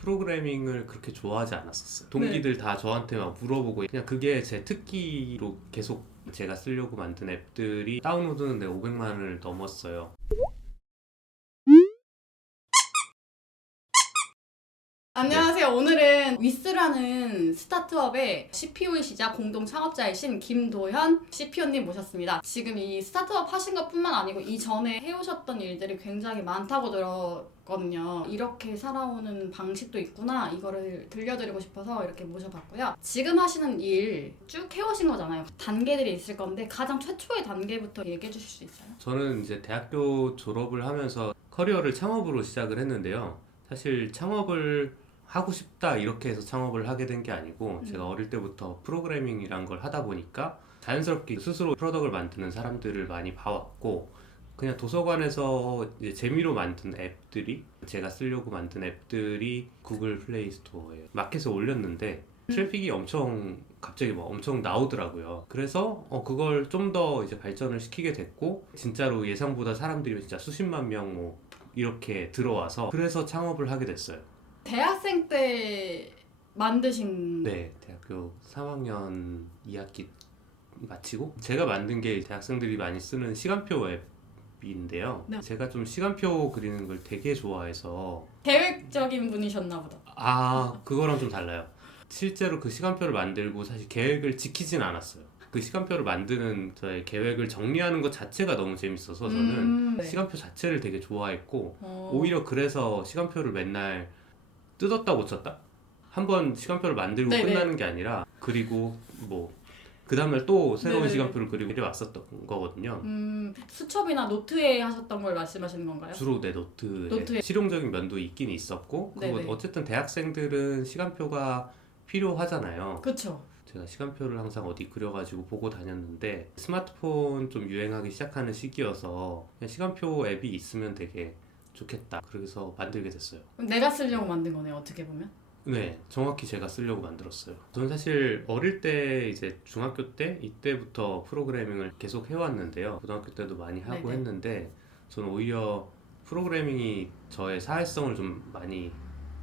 프로그래밍을 그렇게 좋아하지 않았었어요. 동기들 다 저한테 막 물어보고 그냥 그게 제 특기로 계속 제가 쓰려고 만든 앱들이 다운로드는 내 500만을 넘었어요. 안녕하세요. 오늘은 위스라는 스타트업의 CPO이시자 공동 창업자이신 김도현 CPO님 모셨습니다. 지금 이 스타트업 하신 것뿐만 아니고 이전에 해오셨던 일들이 굉장히 많다고 들었거든요. 이렇게 살아오는 방식도 있구나. 이거를 들려드리고 싶어서 이렇게 모셔봤고요. 지금 하시는 일 쭉 해오신 거잖아요. 단계들이 있을 건데 가장 최초의 단계부터 얘기해 주실 수 있어요? 저는 이제 대학교 졸업을 하면서 커리어를 창업으로 시작을 했는데요. 사실 창업을 하고 싶다 이렇게 해서 창업을 하게 된 게 아니고 제가 어릴 때부터 프로그래밍이란 걸 하다 보니까 자연스럽게 스스로 프로덕트를 만드는 사람들을 많이 봐왔고 그냥 도서관에서 이제 재미로 만든 앱들이 제가 쓰려고 만든 앱들이 구글 플레이 스토어에 마켓에 올렸는데 트래픽이 엄청 갑자기 막 엄청 나오더라고요. 그래서 그걸 좀 더 이제 발전을 시키게 됐고 진짜로 예상보다 사람들이 진짜 수십만 명 뭐 이렇게 들어와서 그래서 창업을 하게 됐어요. 대학생 때 만드신 네, 대학교 3학년 2학기 마치고 제가 만든 게 대학생들이 많이 쓰는 시간표 앱인데요. 네. 제가 좀 시간표 그리는 걸 되게 좋아해서 계획적인 분이셨나 보다. 그거랑 좀 달라요. 실제로 그 시간표를 만들고 사실 계획을 지키진 않았어요. 그 시간표를 만드는 저의 계획을 정리하는 것 자체가 너무 재밌어서 저는 네. 시간표 자체를 되게 좋아했고 어. 오히려 그래서 시간표를 맨날 뜯었다 고쳤다? 한번 시간표를 만들고 네네. 끝나는 게 아니라 그리고 뭐 그 다음날 또 새로운 네네. 시간표를 그리고 내려왔었던 거거든요. 수첩이나 노트에 하셨던 걸 말씀하시는 건가요? 주로 내 노트에 노트에. 실용적인 면도 있긴 있었고 그리고 네네. 어쨌든 대학생들은 시간표가 필요하잖아요. 그쵸. 제가 시간표를 항상 어디 그려가지고 보고 다녔는데 스마트폰 좀 유행하기 시작하는 시기여서 그냥 시간표 앱이 있으면 되게 좋겠다. 그래서 만들게 됐어요. 그럼 내가 쓰려고 만든 거네요, 어떻게 보면. 네, 정확히 제가 쓰려고 만들었어요. 저는 사실 어릴 때 이제 중학교 때 이때부터 프로그래밍을 계속 해왔는데요. 고등학교 때도 많이 하고 네네. 했는데 저는 오히려 프로그래밍이 저의 사회성을 좀 많이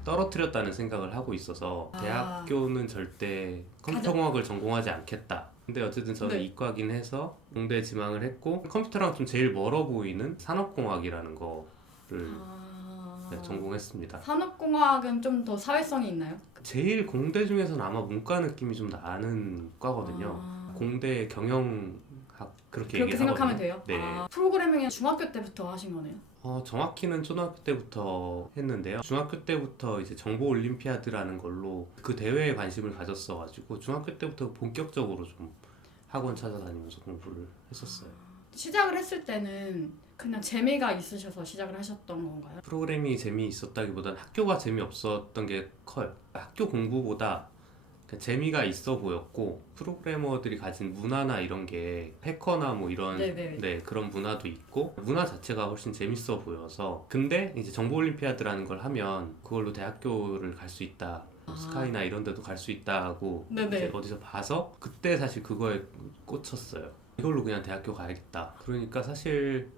떨어뜨렸다는 생각을 하고 있어서 대학교는 절대 컴퓨터공학을 전공하지 않겠다. 근데 어쨌든 저는 네. 이과긴 해서 공대 지망을 했고 컴퓨터랑 좀 제일 멀어 보이는 산업공학이라는 거를 네, 전공했습니다. 산업공학은 좀 더 사회성이 있나요? 제일 공대 중에서는 아마 문과 느낌이 좀 나는 과거든요. 공대 경영학 그렇게 그렇게 얘기를 생각하면 하거든요. 돼요? 네. 프로그래밍은 중학교 때부터 하신 거네요? 정확히는 초등학교 때부터 했는데요. 중학교 때부터 이제 정보 올림피아드라는 걸로 그 대회에 관심을 가졌어가지고 중학교 때부터 본격적으로 좀 학원 찾아다니면서 공부를 했었어요. 시작을 했을 때는 그냥 재미가 있으셔서 시작을 하셨던 건가요? 프로그래밍이 재미있었다기보다는 학교가 재미없었던 게 커요. 학교 공부보다 그냥 재미가 있어 보였고 프로그래머들이 가진 문화나 이런 게 해커나 뭐 이런 네네. 네, 그런 문화도 있고 문화 자체가 훨씬 재밌어 보여서 근데 이제 정보 올림피아드라는 걸 하면 그걸로 대학교를 갈 수 있다 스카이나 이런 데도 갈 수 있다 하고 네네. 이제 어디서 봐서 그때 사실 그거에 꽂혔어요. 이걸로 그냥 대학교 가야겠다. 그러니까 사실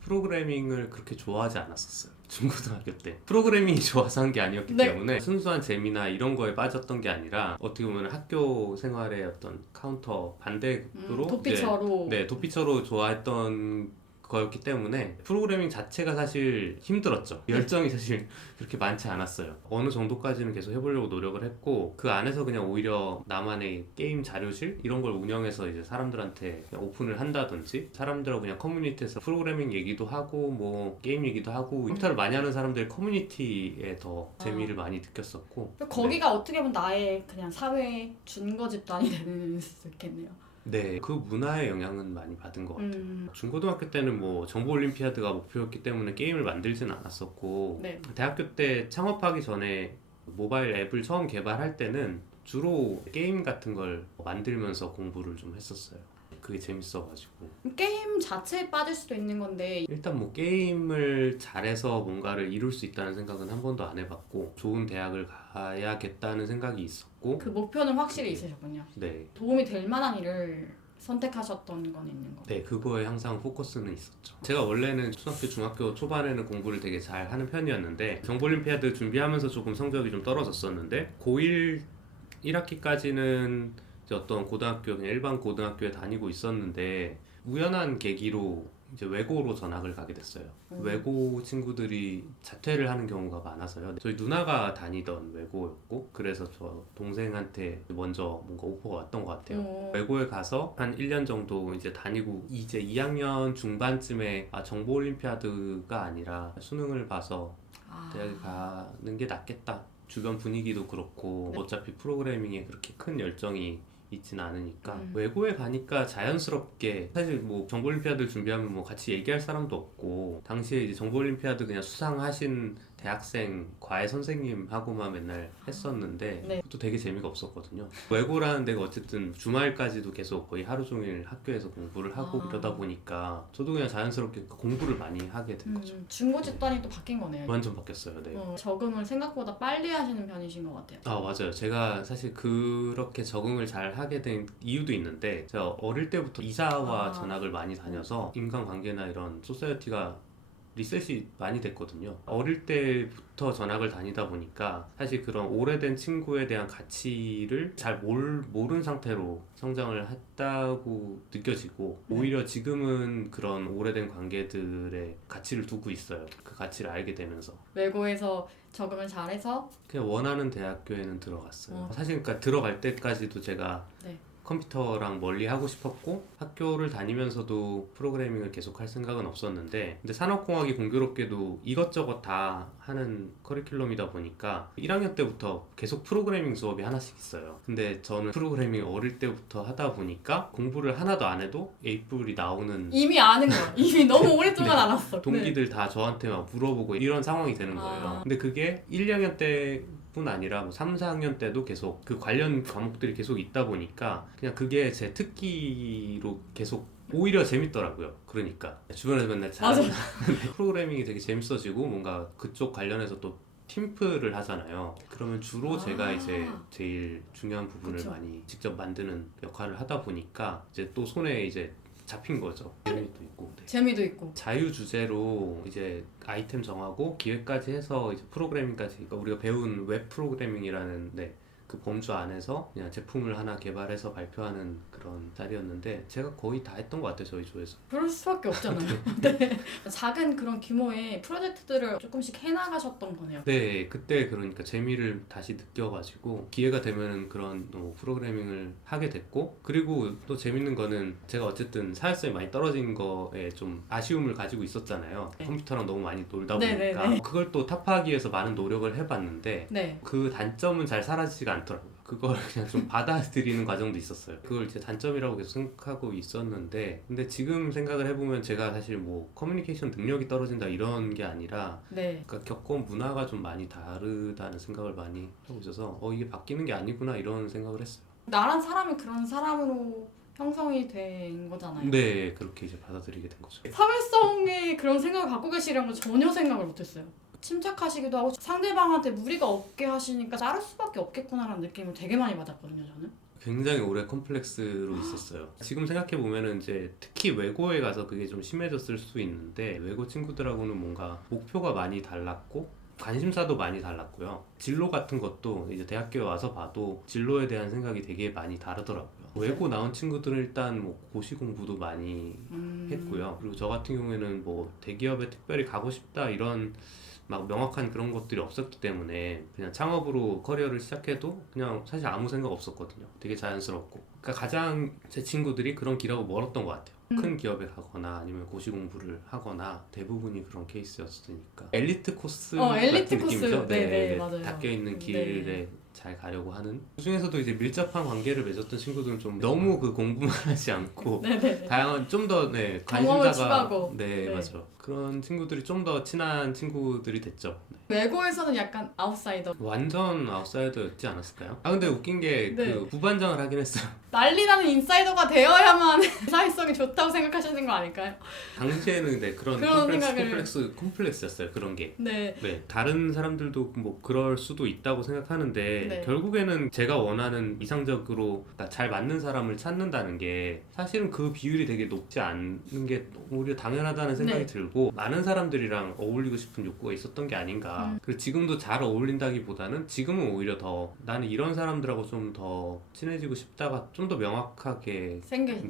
프로그래밍을 그렇게 좋아하지 않았었어요. 중고등학교 때. 프로그래밍이 좋아서 한 게 아니었기 네. 때문에 순수한 재미나 이런 거에 빠졌던 게 아니라 어떻게 보면 학교 생활의 어떤 카운터 반대로 도피처로. 네, 도피처로 좋아했던 거였기 때문에 프로그래밍 자체가 사실 힘들었죠. 열정이 사실 그렇게 많지 않았어요. 어느 정도까지는 계속 해보려고 노력을 했고 그 안에서 그냥 오히려 나만의 게임 자료실 이런 걸 운영해서 이제 사람들한테 그냥 오픈을 한다든지 사람들하고 그냥 커뮤니티에서 프로그래밍 얘기도 하고 뭐 게임 얘기도 하고 컴퓨터를 많이 하는 사람들의 커뮤니티에 더 재미를 많이 느꼈었고 거기가 어떻게 보면 나의 그냥 사회 준거집단이 되는 수 있겠네요. 네, 그 문화의 영향은 많이 받은 것 같아요. 중고등학교 때는 뭐 정보 올림피아드가 목표였기 때문에 게임을 만들진 않았었고 네. 대학교 때 창업하기 전에 모바일 앱을 처음 개발할 때는 주로 게임 같은 걸 만들면서 공부를 좀 했었어요. 그게 재밌어가지고 게임 자체에 빠질 수도 있는 건데 일단 뭐 게임을 잘해서 뭔가를 이룰 수 있다는 생각은 한 번도 안 해봤고 좋은 대학을 가야겠다는 생각이 있었고 그 목표는 확실히 있으셨군요. 네. 도움이 될 만한 일을 선택하셨던 건 있는 거. 네, 그거에 항상 포커스는 있었죠. 제가 원래는 초등학교, 중학교 초반에는 공부를 되게 잘 하는 편이었는데 정보올림피아드 준비하면서 조금 성적이 좀 떨어졌었는데 고1 1학기까지는 어떤 고등학교, 그냥 일반 고등학교에 다니고 있었는데 우연한 계기로 이제 외고로 전학을 가게 됐어요. 외고 친구들이 자퇴를 하는 경우가 많아서요. 저희 누나가 다니던 외고였고 그래서 저 동생한테 먼저 뭔가 오퍼가 왔던 것 같아요. 외고에 가서 한 1년 정도 이제 다니고 이제 2학년 중반쯤에 정보올림피아드가 아니라 수능을 봐서 대학에 가는 게 낫겠다. 주변 분위기도 그렇고 네. 어차피 프로그래밍에 그렇게 큰 열정이 있진 않으니까 외고에 가니까 자연스럽게 사실 뭐 정보올림피아드 준비하면 뭐 같이 얘기할 사람도 없고 당시에 이제 정보올림피아드 그냥 수상하신 대학생 과외 선생님하고만 맨날 했었는데 네. 그것도 되게 재미가 없었거든요. 외고라는 데가 어쨌든 주말까지도 계속 거의 하루 종일 학교에서 공부를 하고 이러다 보니까 저도 그냥 자연스럽게 공부를 많이 하게 된 거죠. 중고 집단이 또 바뀐 거네요. 완전 바뀌었어요. 네. 적응을 생각보다 빨리 하시는 편이신 것 같아요. 아, 맞아요. 제가 사실 그렇게 적응을 잘 하게 된 이유도 있는데 제가 어릴 때부터 이사와 전학을 많이 다녀서 인간관계나 이런 소사이어티가 리셋이 많이 됐거든요. 어릴 때부터 전학을 다니다 보니까 사실 그런 오래된 친구에 대한 가치를 잘 모르는 상태로 성장을 했다고 느껴지고 오히려 지금은 그런 오래된 관계들의 가치를 두고 있어요. 그 가치를 알게 되면서. 외고에서 적응을 잘해서 그냥 원하는 대학교에는 들어갔어요. 사실 그러니까 들어갈 때까지도 제가 네. 컴퓨터랑 멀리 하고 싶었고 학교를 다니면서도 프로그래밍을 계속 할 생각은 없었는데 근데 산업공학이 공교롭게도 이것저것 다 하는 커리큘럼이다 보니까 1학년 때부터 계속 프로그래밍 수업이 하나씩 있어요. 근데 저는 프로그래밍을 어릴 때부터 하다 보니까 공부를 하나도 안 해도 A뿔이 나오는 이미 아는 거야. 이미 너무 오랫동안 네. 알았어. 동기들 다 저한테 막 물어보고 이런 상황이 되는 거예요. 근데 그게 1, 2학년 때뿐 아니라 뭐 3, 4학년 때도 계속 그 관련 과목들이 계속 있다 보니까 그냥 그게 제 특기로 계속 오히려 재밌더라고요. 그러니까 주변에서 맨날 잘하는 프로그래밍이 되게 재밌어지고 뭔가 그쪽 관련해서 또 팀플을 하잖아요. 그러면 주로 제가 이제 제일 중요한 부분을 그쵸. 많이 직접 만드는 역할을 하다 보니까 이제 또 손에 이제 잡힌 거죠. 재미도 있고. 네. 재미도 있고. 자유 주제로 이제 아이템 정하고 기획까지 해서 이제 프로그래밍까지 그러니까 우리가 배운 웹 프로그래밍이라는 그 범주 안에서 그냥 제품을 하나 개발해서 발표하는 그런 자리였는데 제가 거의 다 했던 것 같아요. 저희 조에서. 그럴 수밖에 없잖아요. 네. 작은 그런 규모의 프로젝트들을 조금씩 해나가셨던 거네요. 네, 그때 그러니까 재미를 다시 느껴가지고 기회가 되면은 그런 프로그래밍을 하게 됐고 그리고 또 재밌는 거는 제가 어쨌든 사회성이 많이 떨어진 거에 좀 아쉬움을 가지고 있었잖아요. 네. 컴퓨터랑 너무 많이 놀다 네, 보니까 네, 네. 그걸 또 타파하기 위해서 많은 노력을 해봤는데 네. 그 단점은 잘 사라지지가 않더라고요. 그걸 그냥 좀 받아들이는 과정도 있었어요. 그걸 이제 단점이라고 계속 생각하고 있었는데 근데 지금 생각을 해보면 제가 사실 뭐 커뮤니케이션 능력이 떨어진다 이런 게 아니라 네. 그러니까 겪어온 문화가 좀 많이 다르다는 생각을 많이 하고 있어서 이게 바뀌는 게 아니구나 이런 생각을 했어요. 나란 사람이 그런 사람으로 형성이 된 거잖아요. 네, 그렇게 이제 받아들이게 된 거죠. 사회성의 그런 생각을 갖고 계시라는 건 전혀 생각을 못했어요. 침착하시기도 하고 상대방한테 무리가 없게 하시니까 자를 수밖에 없겠구나라는 느낌을 되게 많이 받았거든요, 저는. 굉장히 오래 컴플렉스로 있었어요. 지금 생각해 보면은 이제 특히 외고에 가서 그게 좀 심해졌을 수 있는데 외고 친구들하고는 뭔가 목표가 많이 달랐고 관심사도 많이 달랐고요. 진로 같은 것도 이제 대학교에 와서 봐도 진로에 대한 생각이 되게 많이 다르더라고요. 외고 나온 친구들은 일단 뭐 고시 공부도 많이 했고요. 그리고 저 같은 경우에는 뭐 대기업에 특별히 가고 싶다 이런 막 명확한 그런 것들이 없었기 때문에 그냥 창업으로 커리어를 시작해도 그냥 사실 아무 생각 없었거든요. 되게 자연스럽고. 그러니까 가장 제 친구들이 그런 길하고 멀었던 것 같아요. 큰 기업에 가거나 아니면 고시 공부를 하거나 대부분이 그런 케이스였으니까 엘리트 코스 엘리트 같은 코스. 느낌이죠. 네, 맞아요. 닫혀 있는 네. 길에 잘 가려고 하는. 그 중에서도 이제 밀접한 관계를 맺었던 친구들은 좀 너무 그 공부만 하지 않고 네네네. 다양한 좀 더 경험을 관심사가 추가하고. 네, 네. 맞죠. 그런 친구들이 좀 더 친한 친구들이 됐죠. 네. 외고에서는 약간 아웃사이더. 완전 아웃사이더였지 않았을까요? 아 근데 웃긴 게 그 네. 부반장을 하긴 했어요. 난리 나는 인사이더가 되어야만 사회성이 좋다고 생각하시는 거 아닐까요? 당시에는 근데 그런 그런 콤플렉스였어요. 그런 게. 네. 네, 다른 사람들도 뭐 그럴 수도 있다고 생각하는데 네. 결국에는 제가 원하는 이상적으로 그러니까 잘 맞는 사람을 찾는다는 게 사실은 그 비율이 되게 높지 않은 게 오히려 당연하다는 생각이 네. 들고 많은 사람들이랑 어울리고 싶은 욕구가 있었던 게 아닌가. 그리고 지금도 잘 어울린다기보다는 지금은 오히려 더 나는 이런 사람들하고 좀 더 친해지고 싶다가 좀 더 명확하게 생긴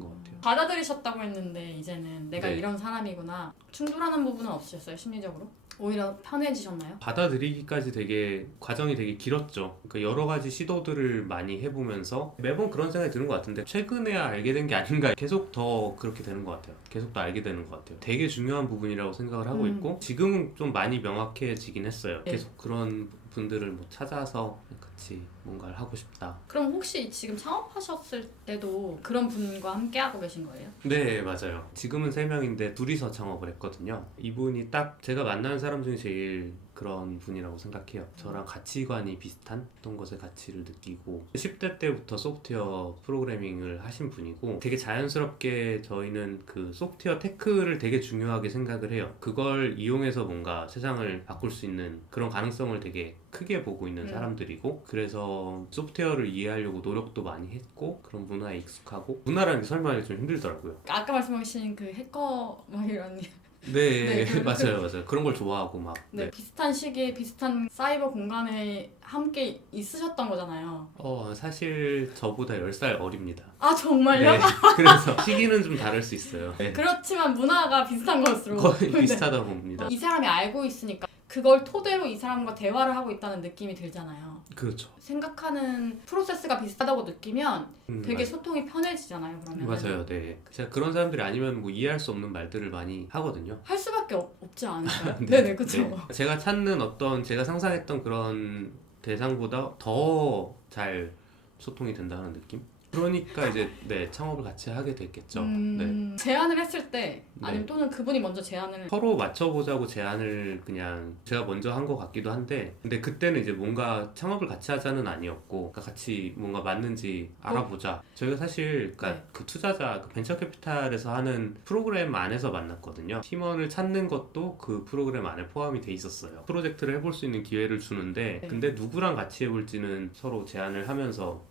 것 같아요. 받아들이셨다고 했는데 이제는 내가 네. 이런 사람이구나. 충돌하는 부분은 없으셨어요? 심리적으로? 오히려 편해지셨나요? 받아들이기까지 되게 과정이 되게 길었죠. 그러니까 여러 가지 시도들을 많이 해보면서 매번 그런 생각이 드는 것 같은데 최근에야 알게 된 게 아닌가. 계속 더 그렇게 되는 것 같아요. 계속 더 알게 되는 것 같아요. 되게 중요한 부분이라고 생각을 하고 있고 지금은 좀 많이 명확해지긴 했어요. 네. 계속 그런 분들을 뭐 찾아서 같이 뭔가를 하고 싶다. 그럼 혹시 지금 창업하셨을 때도 그런 분과 함께 하고 계신 거예요? 네, 맞아요. 지금은 3명인데 둘이서 창업을 했거든요. 이분이 딱 제가 만나는 사람 중에 제일 그런 분이라고 생각해요. 저랑 가치관이 비슷한 어떤 것의 가치를 느끼고 10대 때부터 소프트웨어 프로그래밍을 하신 분이고 되게 자연스럽게 저희는 그 소프트웨어 테크를 되게 중요하게 생각을 해요. 그걸 이용해서 뭔가 세상을 바꿀 수 있는 그런 가능성을 되게 크게 보고 있는 사람들이고 그래서 소프트웨어를 이해하려고 노력도 많이 했고 그런 문화에 익숙하고 문화라는 게 설명하기 좀 힘들더라고요. 아까 말씀하신 그 해커 막 이런 네, 네, 맞아요. 그런 걸 좋아하고 막. 네, 네. 비슷한 시기에 비슷한 사이버 공간에 함께 있으셨던 거잖아요. 사실 저보다 10살 어립니다. 아 정말요? 네, 그래서 시기는 좀 다를 수 있어요. 네. 그렇지만 문화가 비슷한 것으로 거의 네. 비슷하다고 봅니다. 이 사람이 알고 있으니까 그걸 토대로 이 사람과 대화를 하고 있다는 느낌이 들잖아요. 그렇죠. 생각하는 프로세스가 비슷하다고 느끼면 되게 맞아요. 소통이 편해지잖아요. 그러면 맞아요. 네. 제가 그런 사람들이 아니면 뭐 이해할 수 없는 말들을 많이 하거든요. 할 수밖에 없지 않을까요? 네. 네네 그쵸. 네. 제가 찾는 어떤 제가 상상했던 그런 대상보다 더 잘 소통이 된다는 느낌? 그러니까 이제 네 창업을 같이 하게 됐겠죠. 네. 제안을 했을 때 아니면 네. 또는 그분이 먼저 제안을 서로 맞춰보자고 제안을 그냥 제가 먼저 한 것 같기도 한데 근데 그때는 이제 뭔가 창업을 같이 하자는 아니었고 그러니까 같이 뭔가 맞는지 알아보자. 저희가 사실 그러니까 네. 그 투자자 그 벤처 캐피탈에서 하는 프로그램 안에서 만났거든요. 팀원을 찾는 것도 그 프로그램 안에 포함이 돼 있었어요. 프로젝트를 해볼 수 있는 기회를 주는데 네. 근데 누구랑 같이 해볼지는 서로 제안을 하면서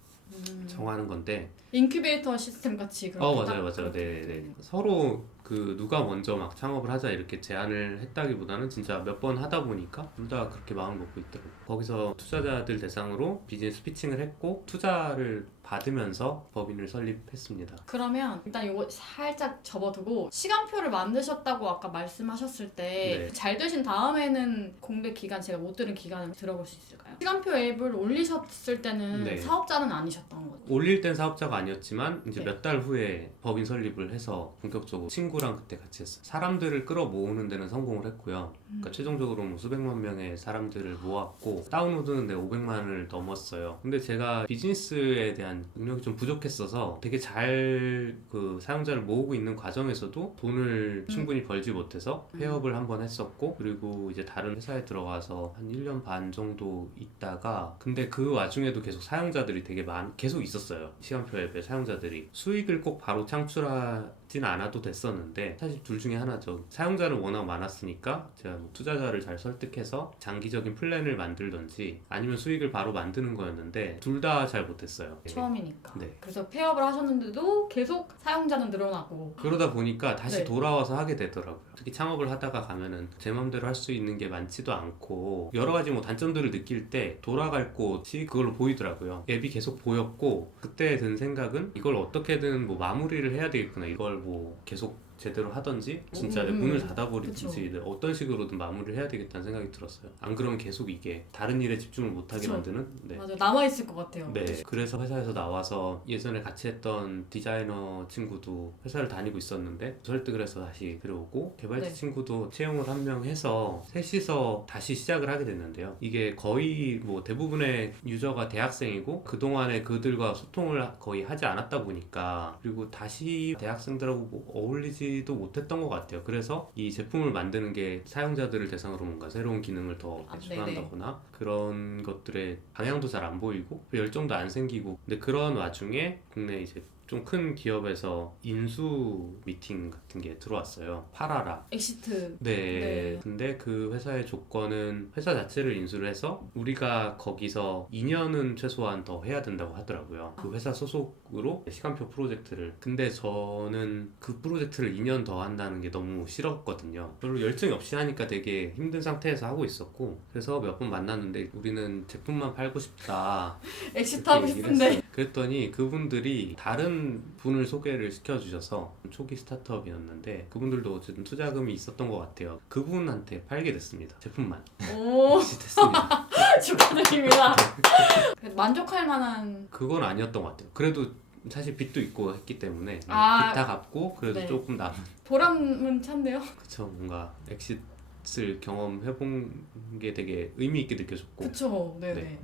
정하는 건데 인큐베이터 시스템 같이 그렇게 딱 맞아요. 그렇게 네. 서로 그 누가 먼저 막 창업을 하자 이렇게 제안을 했다기보다는 진짜 몇 번 하다 보니까 둘 다 그렇게 마음을 먹고 있더라고요. 거기서 투자자들 대상으로 비즈니스 피칭을 했고 투자를 받으면서 법인을 설립했습니다. 그러면 일단 이거 살짝 접어두고 시간표를 만드셨다고 아까 말씀하셨을 때 네. 잘 되신 다음에는 공백 기간 제가 못 들은 기간을 들어볼 수 있을까요? 시간표 앱을 올리셨을 때는 네. 사업자는 아니셨던 거죠? 올릴 땐 사업자가 아니었지만 이제 네. 몇 달 후에 법인 설립을 해서 본격적으로 친구랑 그때 같이 했어요. 사람들을 끌어모으는 데는 성공을 했고요. 그러니까 최종적으로 뭐 수백만 명의 사람들을 모았고 다운로드는 내 500만을 넘었어요. 근데 제가 비즈니스에 대한 능력이 좀 부족했어서 되게 잘 그 사용자를 모으고 있는 과정에서도 돈을 충분히 벌지 못해서 폐업을 한번 했었고 그리고 이제 다른 회사에 들어가서 한 1년 반 정도 있다가 근데 그 와중에도 계속 사용자들이 되게 계속 있었어요. 시간표 앱에 사용자들이 수익을 꼭 바로 창출하진 않아도 됐었는데 사실 둘 중에 하나죠. 사용자는 워낙 많았으니까 제가 뭐 투자자를 잘 설득해서 장기적인 플랜을 만들던지 아니면 수익을 바로 만드는 거였는데 둘 다 잘 못했어요. 처음이니까. 네. 그래서 폐업을 하셨는데도 계속 사용자는 늘어나고 그러다 보니까 다시 네. 돌아와서 하게 되더라고요. 특히 창업을 하다가 가면은 제 맘대로 할 수 있는 게 많지도 않고 여러 가지 뭐 단점들을 느낄 때 돌아갈 곳이 그걸로 보이더라고요. 앱이 계속 보였고 그때 든 생각은 이걸 어떻게든 뭐 마무리를 해야 되겠구나. 이걸 뭐 계속 제대로 하던지 진짜 문을 닫아버리든지 그쵸. 어떤 식으로든 마무리를 해야 되겠다는 생각이 들었어요. 안 그러면 계속 이게 다른 일에 집중을 못하게 그쵸. 만드는 네. 맞아 남아있을 것 같아요. 네, 그래서 회사에서 나와서 예전에 같이 했던 디자이너 친구도 회사를 다니고 있었는데 설득을 해서 다시 들어오고 개발자 네. 친구도 채용을 한 명 해서 셋이서 다시 시작을 하게 됐는데요. 이게 거의 뭐 대부분의 유저가 대학생이고 그동안에 그들과 소통을 거의 하지 않았다 보니까 그리고 다시 대학생들하고 뭐 어울리지 생각하지도 못했던 것 같아요. 그래서 이 제품을 만드는 게 사용자들을 대상으로 뭔가 새로운 기능을 더 배출한다거나 그런 것들의 방향도 잘 안 보이고 열정도 안 생기고, 근데 그런 와중에 국내 이제 좀 큰 기업에서 인수 미팅 같은 게 들어왔어요. 파라라. 엑시트. 네. 근데 그 회사의 조건은 회사 자체를 인수를 해서 우리가 거기서 2년은 최소한 더 해야 된다고 하더라고요. 그 회사 소속으로 시간표 프로젝트를. 근데 저는 그 프로젝트를 2년 더 한다는 게 너무 싫었거든요. 별로 열정이 없이 하니까 되게 힘든 상태에서 하고 있었고, 그래서 몇 번 만났는데 우리는 제품만 팔고 싶다. 엑시트 하고 싶은데. 그랬더니 그분들이 다른 분을 소개를 시켜주셔서, 초기 스타트업이었는데 그분들도 어쨌든 투자금이 있었던 것 같아요. 그분한테 팔게 됐습니다. 제품만. 오. 됐습니다. 축하드립니다. 만족할 만한. 그건 아니었던 것 같아요. 그래도 사실 빚도 있고 했기 때문에 빚 아, 다 갚고 그래도 네. 조금 남은. 보람은 찬데요. 그쵸, 뭔가 엑싯을 경험해본 게 되게 의미 있게 느껴졌고. 그쵸. 네네. 네.